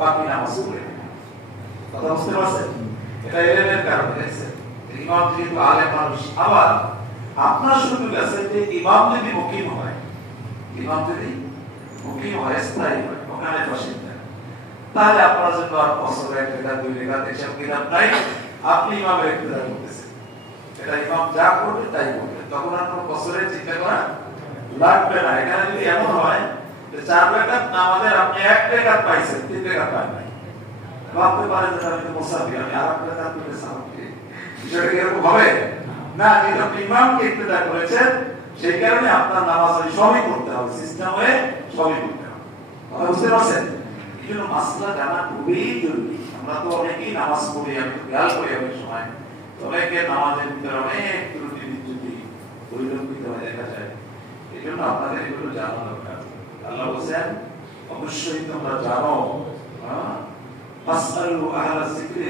বাকি নামাজ পড়ে কথা বুঝতে পারছেন এটা এলেমের কারণে আছে ইমাম যেহেতু আলেম মানুষ আবার আপনার সুযোগ আছে যে ইমাম যদি মুকিম হয় স্থায়ী হয় ওখানে বাসিন্দা তাহলে আপনার জন্য আর বছর 1 টাকা 2 টাকা এসব কিতাব নাই আপনি ইমামের ইক্তেদা করতেছেন এটা ইমাম যা করবে তাই করবে তখন আর কোনো বছরের চিন্তা করা লাগবে না এখানে যদি এমন হয় যে 4 রাকাত নামাজের আপনি 1 টাকা পাইছেন 3 টাকা পান নাই ভাবতে পারেন যে আমি তো মুসাফির আমি আর একটা কাজ করতে চাই বিষয়টা এরকম হবে না যেটা ইমামকে ইক্তেদা করেছেন সেই কারণে আপনার নামাজ সবই করতে হবে সিস্টেম হয়ে সবই করতে হবে কথা বুঝতে পারছেন এই জন্য মাসলা জানা খুবই জরুরি আমরা তো অনেকেই নামাজ পড়ি আমি তো খেয়াল করি অনেক সময় অনেকে নামাজের ভিতরে অনেক ত্রুটি বিচ্যুতি পরিলক্ষিত হয়ে দেখা যায় এই জন্য আপনাদের এগুলো জানা দরকার আল্লাহ বলেন অবশ্যই তোমরা জানো ফাসআলু আহলা যিকরি